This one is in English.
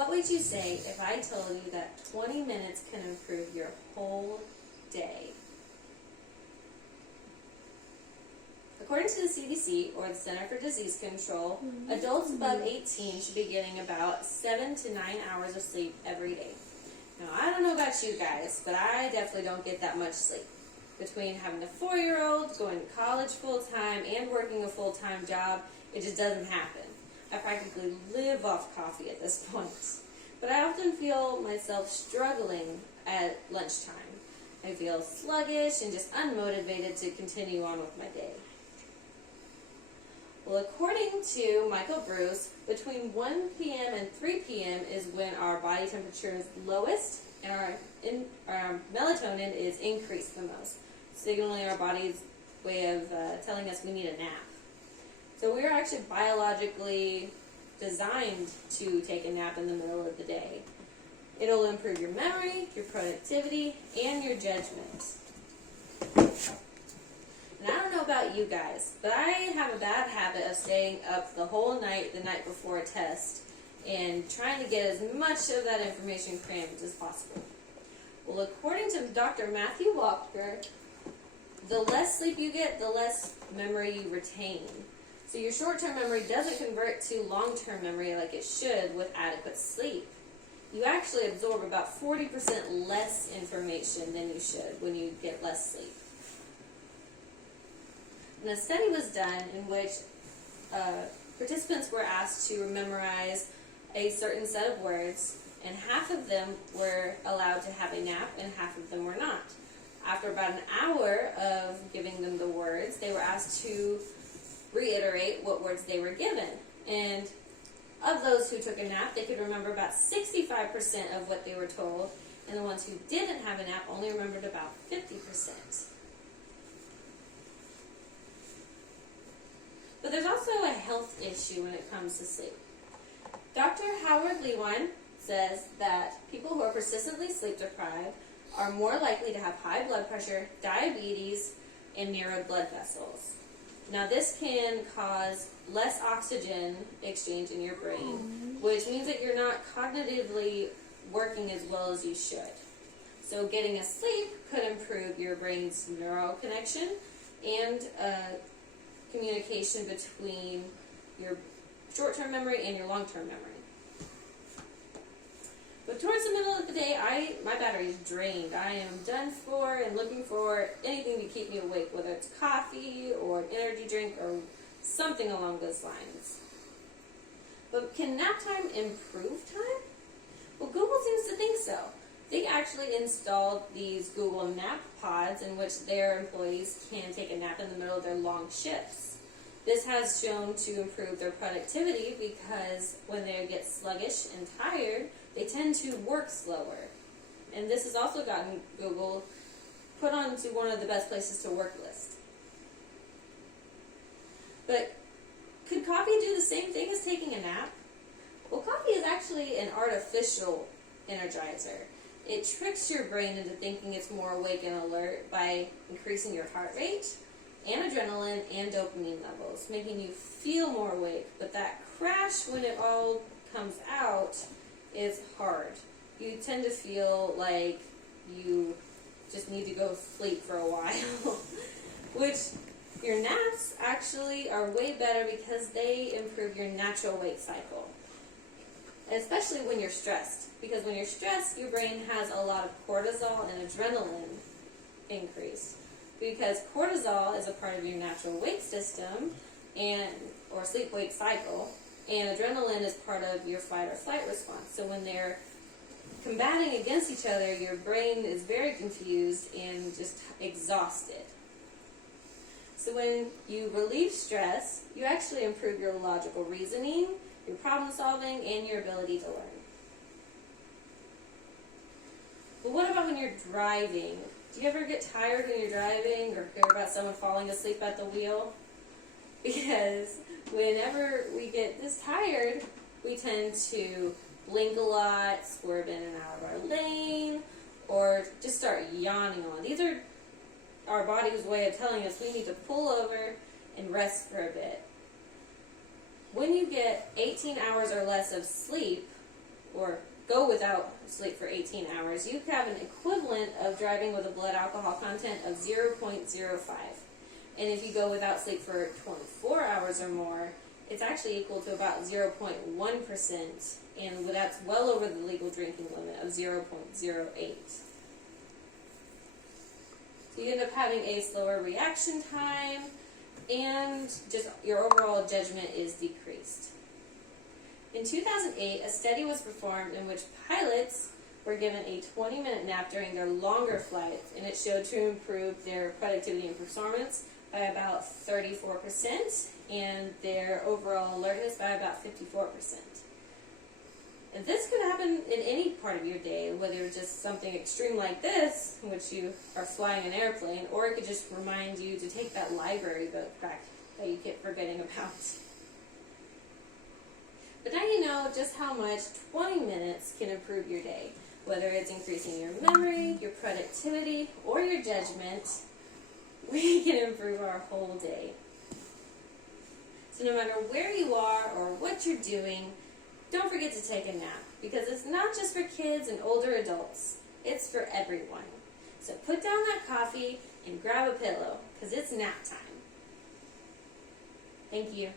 what would you say if I told you that 20 minutes can improve your whole day? According to the CDC, or the Center for Disease Control, adults above 18 should be getting about 7 to 9 hours of sleep every day. Now, I don't know about you guys, but I definitely don't get that much sleep. Between having a 4-year-old, going to college full-time, and working a full-time job, it just doesn't happen. I practically live off coffee at this point. But I often feel myself struggling at lunchtime. I feel sluggish and just unmotivated to continue on with my day. Well, according to Michael Bruce, between 1 p.m. and 3 p.m. is when our body temperature is lowest and our melatonin is increased the most, signaling our body's way of telling us we need a nap. So we are actually biologically designed to take a nap in the middle of the day. It'll improve your memory, your productivity, and your judgment. And I don't know about you guys, but I have a bad habit of staying up the whole night the night before a test and trying to get as much of that information crammed as possible. Well, according to Dr. Matthew Walker, the less sleep you get, the less memory you retain. So your short-term memory doesn't convert to long-term memory like it should with adequate sleep. You actually absorb about 40% less information than you should when you get less sleep. And a study was done in which participants were asked to memorize a certain set of words, and half of them were allowed to have a nap and half of them were not. After about an hour of giving them the words, they were asked to reiterate what words they were given. And of those who took a nap, they could remember about 65% of what they were told, and the ones who didn't have a nap only remembered about 50%. But there's also a health issue when it comes to sleep. Dr. Howard Lewine says that people who are persistently sleep deprived are more likely to have high blood pressure, diabetes, and narrowed blood vessels. Now this can cause less oxygen exchange in your brain, which means that you're not cognitively working as well as you should. So getting a sleep could improve your brain's neural connection and communication between your short-term memory and your long-term memory. But towards the middle of the day, my battery is drained. I am done for and looking for anything to keep me awake, whether it's coffee or an energy drink or something along those lines. But can nap time improve time? Well, Google seems to think so. They actually installed these Google Nap Pods in which their employees can take a nap in the middle of their long shifts. This has shown to improve their productivity because when they get sluggish and tired, they tend to work slower. And this has also gotten Google put onto one of the best places to work list. But could coffee do the same thing as taking a nap? Well, coffee is actually an artificial energizer. It tricks your brain into thinking it's more awake and alert by increasing your heart rate and adrenaline and dopamine levels, making you feel more awake. But that crash when it all comes out is hard. You tend to feel like you just need to go sleep for a while, which your naps actually are way better because they improve your natural wake cycle, especially when you're stressed. Because when you're stressed, your brain has a lot of cortisol and adrenaline increase. Because cortisol is a part of your natural wake system or sleep-wake cycle, and adrenaline is part of your fight or flight response. So when they're combating against each other, your brain is very confused and just exhausted. So when you relieve stress, you actually improve your logical reasoning, your problem solving, and your ability to learn. But what about when you're driving? Do you ever get tired when you're driving or hear about someone falling asleep at the wheel? Because whenever we get this tired, we tend to blink a lot, swerve in and out of our lane, or just start yawning on. These are our body's way of telling us we need to pull over and rest for a bit. When you get 18 hours or less of sleep, or go without sleep for 18 hours, you have an equivalent of driving with a blood alcohol content of 0.05. And if you go without sleep for 24 hours or more, it's actually equal to about 0.1%, and that's well over the legal drinking limit of 0.08. So you end up having a slower reaction time, and just your overall judgment is decreased. In 2008, a study was performed in which pilots were given a 20-minute nap during their longer flights, and it showed to improve their productivity and performance by about 34%, and their overall alertness by about 54%. And this could happen in any part of your day, whether it's just something extreme like this, in which you are flying an airplane, or it could just remind you to take that library book back that you keep forgetting about. But now you know just how much 20 minutes can improve your day, whether it's increasing your memory, your productivity, or your judgment. We can improve our whole day. So no matter where you are or what you're doing, don't forget to take a nap, because it's not just for kids and older adults, it's for everyone. So put down that coffee and grab a pillow, because it's nap time. Thank you.